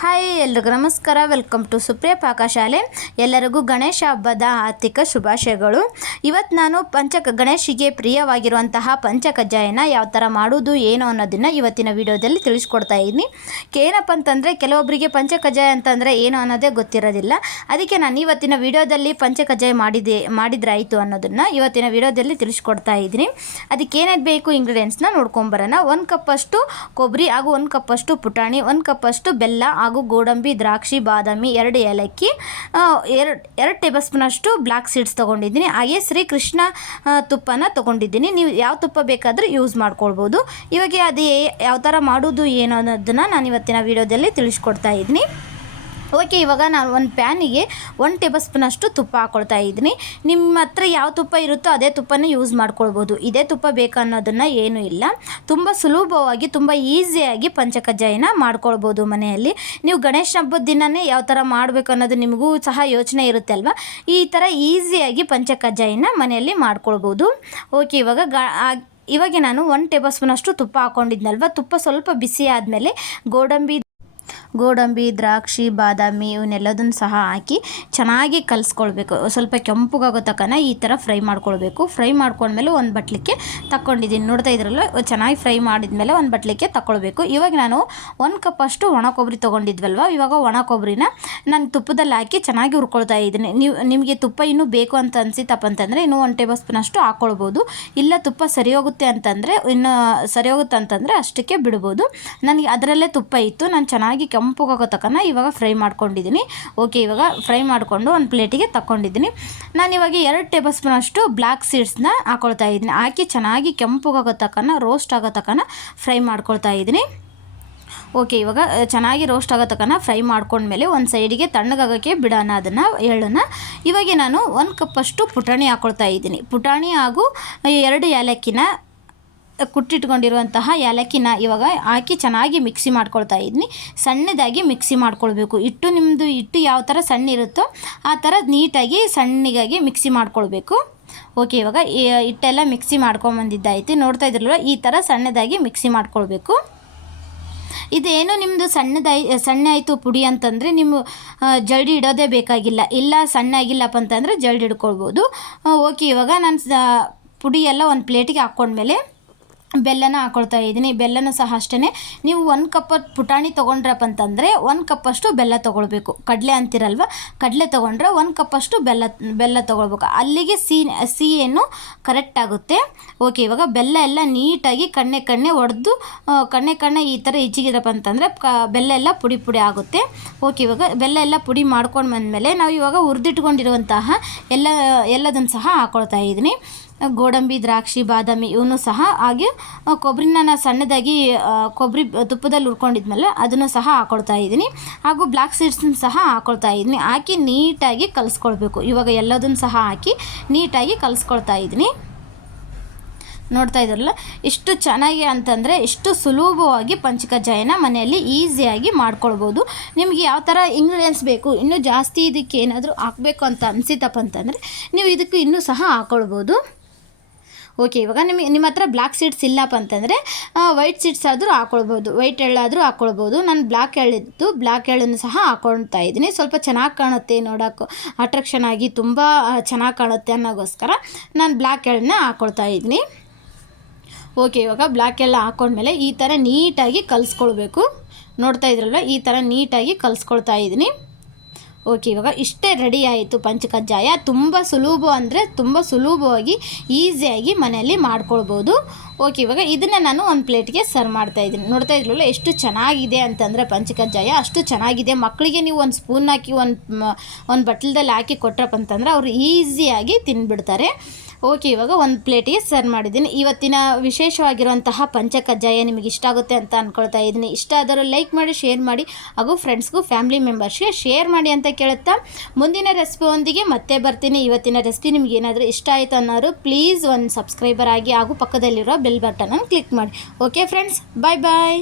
Hi, ಎಲ್ರಿಗೂ ನಮಸ್ಕಾರ. Welcome to Supriya ಪಾಕಶಾಲೆ ಎಲ್ಲರಿಗೂ ಗಣೇಶ ಹಬ್ಬದ ಆರ್ಥಿಕ ಶುಭಾಶಯಗಳು. ಇವತ್ತು ನಾನು ಪಂಚಕ, ಗಣೇಶಿಗೆ ಪ್ರಿಯವಾಗಿರುವಂತಹ ಪಂಚಕಜ್ಜಾಯನ ಯಾವ ಥರ ಮಾಡೋದು, ಏನು ಅನ್ನೋದನ್ನು ಇವತ್ತಿನ ವಿಡಿಯೋದಲ್ಲಿ ತಿಳಿಸ್ಕೊಡ್ತಾ ಇದ್ದೀನಿ. ಏನಪ್ಪ ಅಂತಂದರೆ ಕೆಲವೊಬ್ಬರಿಗೆ ಪಂಚಕಜ್ಜಾಯ ಅಂತಂದರೆ ಏನು ಅನ್ನೋದೇ ಗೊತ್ತಿರೋದಿಲ್ಲ. ಅದಕ್ಕೆ ನಾನು ಇವತ್ತಿನ ವಿಡಿಯೋದಲ್ಲಿ ಪಂಚಕಜ್ಜಾಯ ಮಾಡಿದೆ, ಮಾಡಿದ್ರಾಯಿತು ಅನ್ನೋದನ್ನು ಇವತ್ತಿನ ವಿಡಿಯೋದಲ್ಲಿ ತಿಳಿಸ್ಕೊಡ್ತಾ ಇದ್ದೀನಿ. ಅದಕ್ಕೆ ಏನೇನು ಬೇಕು ಇಂಗ್ರೀಡಿಯೆಂಟ್ಸ್ನ ನೋಡ್ಕೊಂಬರೋಣ ಒಂದು ಕಪ್ಪಷ್ಟು ಕೊಬ್ಬರಿ ಹಾಗೂ ಒಂದು ಕಪ್ಪಷ್ಟು ಪುಟಾಣಿ, ಒಂದು ಕಪ್ಪಷ್ಟು ಬೆಲ್ಲ ಹಾಗೂ ಗೋಡಂಬಿ, ದ್ರಾಕ್ಷಿ, ಬಾದಾಮಿ ಎರಡು ಏಲಕ್ಕಿ ಎರಡು ಎರಡು ಟೇಬಲ್ ಸ್ಪೂನಷ್ಟು ಬ್ಲ್ಯಾಕ್ ಸೀಡ್ಸ್ ತೊಗೊಂಡಿದ್ದೀನಿ. ಹಾಗೆ ಶ್ರೀ ಕೃಷ್ಣ ತುಪ್ಪನ ತೊಗೊಂಡಿದ್ದೀನಿ. ನೀವು ಯಾವ ತುಪ್ಪ ಬೇಕಾದರೂ ಯೂಸ್ ಮಾಡ್ಕೊಳ್ಬೋದು. ಇವಾಗ ಅದು ಯಾವ ಥರ ಮಾಡೋದು, ಏನು ಅನ್ನೋದನ್ನು ನಾನು ಇವತ್ತಿನ ವೀಡಿಯೋದಲ್ಲಿ ತಿಳಿಸ್ಕೊಡ್ತಾ ಇದ್ದೀನಿ. ಓಕೆ ಇವಾಗ ನಾನು ಒಂದು ಪ್ಯಾನಿಗೆ ಒನ್ ಟೇಬಲ್ ಸ್ಪೂನಷ್ಟು ತುಪ್ಪ ಹಾಕ್ಕೊಳ್ತಾ ಇದ್ದೀನಿ. ನಿಮ್ಮ ಹತ್ರ ಯಾವ ತುಪ್ಪ ಇರುತ್ತೋ ಅದೇ ತುಪ್ಪನೇ ಯೂಸ್ ಮಾಡ್ಕೊಳ್ಬೋದು. ಇದೇ ತುಪ್ಪ ಬೇಕು ಅನ್ನೋದನ್ನು ಏನೂ ಇಲ್ಲ. ತುಂಬ ಸುಲಭವಾಗಿ, ತುಂಬ ಈಸಿಯಾಗಿ ಪಂಚಕಜ್ಜಾಯನ ಮಾಡ್ಕೊಳ್ಬೋದು ಮನೆಯಲ್ಲಿ. ನೀವು ಗಣೇಶ ಹಬ್ಬದ ದಿನವೇ ಯಾವ ಥರ ಮಾಡಬೇಕು ಅನ್ನೋದು ನಿಮಗೂ ಸಹ ಯೋಚನೆ ಇರುತ್ತೆ ಅಲ್ವಾ? ಈ ಥರ ಈಸಿಯಾಗಿ ಪಂಚಕಜ್ಜಾಯನ ಮನೆಯಲ್ಲಿ ಮಾಡ್ಕೊಳ್ಬೋದು. ಓಕೆ ಇವಾಗ ಗ ಇವಾಗ ನಾನು ಒನ್ ಟೇಬಲ್ ಸ್ಪೂನಷ್ಟು ತುಪ್ಪ ಹಾಕ್ಕೊಂಡಿದ್ನಲ್ವ ತುಪ್ಪ ಸ್ವಲ್ಪ ಬಿಸಿ ಆದಮೇಲೆ ಗೋಡಂಬಿ ಗೋಡಂಬಿ, ದ್ರಾಕ್ಷಿ, ಬಾದಾಮಿ ಇವನ್ನೆಲ್ಲದನ್ನು ಸಹ ಹಾಕಿ ಚೆನ್ನಾಗಿ ಕಲಿಸ್ಕೊಳ್ಬೇಕು. ಸ್ವಲ್ಪ ಕೆಂಪುಗಾಗೋ ತಕ್ಕನ ಈ ಥರ ಫ್ರೈ ಮಾಡ್ಕೊಳ್ಬೇಕು. ಫ್ರೈ ಮಾಡ್ಕೊಂಡ್ಮೇಲೆ ಒಂದು ಬಟ್ಲಿಕ್ಕೆ ತಗೊಂಡಿದ್ದೀನಿ ನೋಡ್ತಾ ಇದ್ರಲ್ಲ ಚೆನ್ನಾಗಿ ಫ್ರೈ ಮಾಡಿದ್ಮೇಲೆ ಒಂದು ಬಟ್ಲಿಕ್ಕೆ ತಗೊಳ್ಬೇಕು ಇವಾಗ ನಾನು ಒಂದು ಕಪ್ ಅಷ್ಟು ಒಣ ಕೊಬ್ಬರಿ ತೊಗೊಂಡಿದ್ವಲ್ವ? ಇವಾಗ ಒಣ ಕೊಬ್ಬರಿನ ನಾನು ತುಪ್ಪದಲ್ಲಿ ಹಾಕಿ ಚೆನ್ನಾಗಿ ಹುರ್ಕೊಳ್ತಾ ಇದ್ದೀನಿ. ನೀವು, ನಿಮಗೆ ತುಪ್ಪ ಇನ್ನೂ ಬೇಕು ಅಂತ ಅನಿಸಿತಪ್ಪ ಅಂತಂದರೆ ಇನ್ನೂ ಒಂದು ಟೇಬಲ್ ಸ್ಪೂನ್ ಅಷ್ಟು ಹಾಕ್ಕೊಳ್ಬೋದು. ಇಲ್ಲ ತುಪ್ಪ ಸರಿ ಹೋಗುತ್ತೆ ಅಂತಂದರೆ, ಇನ್ನು ಸರಿ ಹೋಗುತ್ತೆ ಅಂತಂದರೆ ಅಷ್ಟಕ್ಕೆ ಬಿಡ್ಬೋದು. ನನಗೆ ಅದರಲ್ಲೇ ತುಪ್ಪ ಇತ್ತು. ನಾನು ಚೆನ್ನಾಗಿ ಕೆಂಪುಗಾಗೋ ತಕ್ಕನ ಇವಾಗ ಫ್ರೈ ಮಾಡ್ಕೊಂಡಿದ್ದೀನಿ. ಓಕೆ ಇವಾಗ ಫ್ರೈ ಮಾಡಿಕೊಂಡು ಒಂದು ಪ್ಲೇಟಿಗೆ ತಗೊಂಡಿದ್ದೀನಿ ನಾನು ಇವಾಗ ಎರಡು ಟೇಬಲ್ ಸ್ಪೂನಷ್ಟು ಬ್ಲ್ಯಾಕ್ ಸೀಡ್ಸ್ನ ಹಾಕೊಳ್ತಾ ಇದ್ದೀನಿ. ಹಾಕಿ ಚೆನ್ನಾಗಿ ಕೆಂಪುಗಾಗೋ ತಕ್ಕನ ರೋಸ್ಟ್ ಆಗೋ ತಕ್ಕನ ಫ್ರೈ ಮಾಡ್ಕೊಳ್ತಾ ಇದ್ದೀನಿ. ಓಕೆ ಇವಾಗ ಚೆನ್ನಾಗಿ ರೋಸ್ಟ್ ಆಗೋ ತಕ್ಕನ ಫ್ರೈ ಮಾಡ್ಕೊಂಡ್ಮೇಲೆ ಒಂದು ಸೈಡಿಗೆ ತಣ್ಣಗಾಗೋಕ್ಕೆ ಬಿಡೋಣ ಅದನ್ನು, ಎಳ್ಳನ್ನು. ಇವಾಗ ನಾನು ಒಂದು ಕಪ್ಪಷ್ಟು ಪುಟಾಣಿ ಹಾಕ್ಕೊಳ್ತಾ ಇದ್ದೀನಿ. ಪುಟಾಣಿ ಹಾಗೂ ಎರಡು ಏಲಕ್ಕಿನ ಕುಟ್ಟಿಟ್ಕೊಂಡಿರುವಂತಹ ಏಲಕ್ಕಿನ ಇವಾಗ ಹಾಕಿ ಚೆನ್ನಾಗಿ ಮಿಕ್ಸಿ ಮಾಡ್ಕೊಳ್ತಾ ಇದ್ನಿ. ಸಣ್ಣದಾಗಿ ಮಿಕ್ಸಿ ಮಾಡ್ಕೊಳ್ಬೇಕು. ಹಿಟ್ಟು ನಿಮ್ಮದು ಹಿಟ್ಟು ಯಾವ ಥರ ಸಣ್ಣ ಇರುತ್ತೋ ಆ ಥರ ನೀಟಾಗಿ ಸಣ್ಣಗಾಗಿ ಮಿಕ್ಸಿ ಮಾಡ್ಕೊಳ್ಬೇಕು. ಓಕೆ ಇವಾಗ ಹಿಟ್ಟೆಲ್ಲ ಮಿಕ್ಸಿ ಮಾಡ್ಕೊಂಬಂದಿದ್ದಾಯ್ತು. ನೋಡ್ತಾ ಇದ್ರಲ್ವ? ಈ ಥರ ಸಣ್ಣದಾಗಿ ಮಿಕ್ಸಿ ಮಾಡ್ಕೊಳ್ಬೇಕು. ಇದೇನು ನಿಮ್ಮದು ಸಣ್ಣದಾಯ್ ಸಣ್ಣ ಆಯಿತು ಪುಡಿ ಅಂತಂದರೆ ನಿಮ್ಮ ಜಲ್ಡಿ ಇಡೋದೇ ಬೇಕಾಗಿಲ್ಲ. ಇಲ್ಲ, ಸಣ್ಣ ಆಗಿಲ್ಲಪ್ಪ ಅಂತಂದರೆ ಜಲ್ಡಿ ಹಿಡ್ಕೊಳ್ಬೋದು ಓಕೆ ಇವಾಗ ನಾನು ಪುಡಿ ಎಲ್ಲ ಒಂದು ಪ್ಲೇಟಿಗೆ ಹಾಕ್ಕೊಂಡ್ಮೇಲೆ ಬೆಲ್ಲನ ಹಾಕೊಳ್ತಾ ಇದ್ದೀನಿ. ಬೆಲ್ಲನೂ ಸಹ ಅಷ್ಟೇ ನೀವು ಒಂದು ಕಪ್ ಪುಟಾಣಿ ತೊಗೊಂಡ್ರಪ್ಪ ಅಂತಂದರೆ ಒಂದು ಕಪ್ಪಷ್ಟು ಬೆಲ್ಲ ತೊಗೊಳ್ಬೇಕು. ಕಡಲೆ ಅಂತಿರಲ್ವ? ಕಡಲೆ ತೊಗೊಂಡ್ರೆ ಒಂದು ಕಪ್ಪಷ್ಟು ಬೆಲ್ಲ ಬೆಲ್ಲ ತೊಗೊಳ್ಬೇಕು. ಅಲ್ಲಿಗೆ ಸಿ ಸಿ ಏನು ಕರೆಕ್ಟ್ ಆಗುತ್ತೆ. ಓಕೆ ಇವಾಗ ಬೆಲ್ಲ ಎಲ್ಲ ನೀಟಾಗಿ ಕಣ್ಣೆ ಕಣ್ಣೆ ಒಡೆದು ಕಣ್ಣೆ ಕಣ್ಣೆ ಈ ಥರ ಹೆಚ್ಚಿಗಿದ್ರಪ್ಪ ಅಂತಂದರೆ ಕ, ಬೆಲ್ಲ ಎಲ್ಲ ಪುಡಿ ಪುಡಿ ಆಗುತ್ತೆ. ಓಕೆ ಇವಾಗ ಬೆಲ್ಲ ಎಲ್ಲ ಪುಡಿ ಮಾಡ್ಕೊಂಡು ಬಂದಮೇಲೆ ನಾವು ಇವಾಗ ಹುರಿದಿಟ್ಕೊಂಡಿರುವಂತಹ ಎಲ್ಲ, ಎಲ್ಲದನ್ನು ಸಹ ಹಾಕೊಳ್ತಾ ಇದ್ದೀನಿ. ಗೋಡಂಬಿ, ದ್ರಾಕ್ಷಿ, ಬಾದಾಮಿ ಇವನು ಸಹ ಹಾಗೆ ಕೊಬ್ಬರಿನ ನಾನು ಸಣ್ಣದಾಗಿ ಕೊಬ್ಬರಿ ತುಪ್ಪದಲ್ಲಿ ಹುರ್ಕೊಂಡಿದ್ಮೇಲೆ ಅದನ್ನು ಸಹ ಹಾಕೊಳ್ತಾ ಇದ್ದೀನಿ. ಹಾಗೂ ಬ್ಲ್ಯಾಕ್ ಸೀಡ್ಸನ್ನು ಸಹ ಹಾಕೊಳ್ತಾ ಇದ್ದೀನಿ. ಹಾಕಿ ನೀಟಾಗಿ ಕಲಿಸ್ಕೊಳ್ಬೇಕು. ಇವಾಗ ಎಲ್ಲದನ್ನು ಸಹ ಹಾಕಿ ನೀಟಾಗಿ ಕಲಿಸ್ಕೊಳ್ತಾ ಇದ್ದೀನಿ. ನೋಡ್ತಾ ಇದ್ರಲ್ಲ ಎಷ್ಟು ಚೆನ್ನಾಗಿ ಅಂತಂದರೆ ಎಷ್ಟು ಸುಲಭವಾಗಿ ಪಂಚಕಜ್ಜಾಯನ ಮನೆಯಲ್ಲಿ ಈಸಿಯಾಗಿ ಮಾಡ್ಕೊಳ್ಬೋದು. ನಿಮಗೆ ಯಾವ ಥರ ಇಂಗ್ರೀಡಿಯೆಂಟ್ಸ್ ಬೇಕು, ಇನ್ನೂ ಜಾಸ್ತಿ ಇದಕ್ಕೆ ಏನಾದರೂ ಹಾಕಬೇಕು ಅಂತ ಅನಿಸಿತಪ್ಪ ಅಂತಂದರೆ, ನೀವು ಇದಕ್ಕೆ ಇನ್ನೂ ಸಹ ಹಾಕ್ಕೊಳ್ಬೋದು ಓಕೆ ಇವಾಗ ನಿಮಗೆ ನಿಮ್ಮ ಹತ್ರ ಬ್ಲ್ಯಾಕ್ ಸೀಡ್ಸ್ ಇಲ್ಲಪ್ಪ ಅಂತಂದರೆ ವೈಟ್ ಸೀಡ್ಸ್ ಆದರೂ ಹಾಕ್ಕೊಳ್ಬೋದು ವೈಟ್ ಎಳ್ಳಾದರೂ ಹಾಕ್ಕೊಳ್ಬೋದು ನಾನು ಬ್ಲ್ಯಾಕ್ ಎಳ್ಳಿದ್ದು ಬ್ಲ್ಯಾಕ್ ಎಳ್ಳನ್ನು ಸಹ ಹಾಕೊಳ್ತಾ ಇದ್ದೀನಿ. ಸ್ವಲ್ಪ ಚೆನ್ನಾಗಿ ಕಾಣುತ್ತೆ ನೋಡೋಕೆ ಅಟ್ರಾಕ್ಷನ್ ಆಗಿ ತುಂಬ ಚೆನ್ನಾಗಿ ಕಾಣುತ್ತೆ ಅನ್ನೋಗೋಸ್ಕರ ನಾನು ಬ್ಲ್ಯಾಕ್ ಎಳ್ಳನ್ನ ಹಾಕ್ಕೊಳ್ತಾ ಇದ್ದೀನಿ. ಓಕೆ ಇವಾಗ ಬ್ಲ್ಯಾಕ್ ಎಲ್ಲ ಹಾಕೊಂಡ್ಮೇಲೆ ಈ ಥರ ನೀಟಾಗಿ ಕಲಿಸ್ಕೊಳ್ಬೇಕು. ನೋಡ್ತಾ ಇದ್ರಲ್ವ? ಈ ಥರ ನೀಟಾಗಿ ಕಲಿಸ್ಕೊಳ್ತಾ ಇದ್ದೀನಿ. ಓಕೆ, ಇವಾಗ ಇಷ್ಟೇ ರೆಡಿ ಆಯಿತು ಪಂಚಕಜ್ಜಾಯ. ತುಂಬ ಸುಲಭ ಅಂದರೆ ತುಂಬ ಸುಲಭವಾಗಿ ಈಸಿಯಾಗಿ ಮನೆಯಲ್ಲಿ ಮಾಡ್ಕೊಳ್ಬೋದು. ಓಕೆ, ಇವಾಗ ಇದನ್ನು ನಾನು ಒಂದು ಪ್ಲೇಟ್ಗೆ ಸರ್ವ್ ಮಾಡ್ತಾ ಇದ್ದೀನಿ. ನೋಡ್ತಾ ಇದ್ರಲ್ಲ ಎಷ್ಟು ಚೆನ್ನಾಗಿದೆ ಅಂತಂದರೆ ಪಂಚಕಜ್ಜಾಯ. ಅಷ್ಟು ಚೆನ್ನಾಗಿದೆ. ಮಕ್ಕಳಿಗೆ ನೀವು ಒಂದು ಸ್ಪೂನ್ ಹಾಕಿ, ಒಂದು ಒಂದು ಬಟ್ಲದಲ್ಲಿ ಹಾಕಿ ಕೊಟ್ರಪ್ಪ ಅಂತಂದರೆ ಅವರು ಈಸಿಯಾಗಿ ತಿಂದ್ಬಿಡ್ತಾರೆ ಓಕೆ, ಇವಾಗ ಒಂದು ಪ್ಲೇಟಿಗೆ ಸರ್ವ್ ಮಾಡಿದ್ದೀನಿ. ಇವತ್ತಿನ ವಿಶೇಷವಾಗಿರುವಂತಹ ಪಂಚಕಜ್ಜಾಯ ನಿಮಗೆ ಇಷ್ಟ ಆಗುತ್ತೆ ಅಂತ ಅಂದ್ಕೊಳ್ತಾ ಇದ್ದೀನಿ. ಇಷ್ಟ ಆದರೂ ಲೈಕ್ ಮಾಡಿ ಶೇರ್ ಮಾಡಿ, ಹಾಗೂ ಫ್ರೆಂಡ್ಸ್ಗೂ ಫ್ಯಾಮಿಲಿ ಮೆಂಬರ್ಸ್ಗೆ ಶೇರ್ ಮಾಡಿ ಅಂತ ಕೇಳುತ್ತಾ, ಮುಂದಿನ ರೆಸಿಪಿಯೊಂದಿಗೆ ಮತ್ತೆ ಬರ್ತೀನಿ. ಇವತ್ತಿನ ರೆಸಿಪಿ ನಿಮ್ಗೆ ಏನಾದರೂ ಇಷ್ಟ ಆಯಿತು ಅನ್ನೋರು ಪ್ಲೀಸ್ ಒಂದು ಸಬ್ಸ್ಕ್ರೈಬರ್ ಆಗಿ, ಹಾಗೂ ಪಕ್ಕದಲ್ಲಿರೋ ಬೆಲ್ ಬಟನನ್ನು ಕ್ಲಿಕ್ ಮಾಡಿ. Okay friends bye bye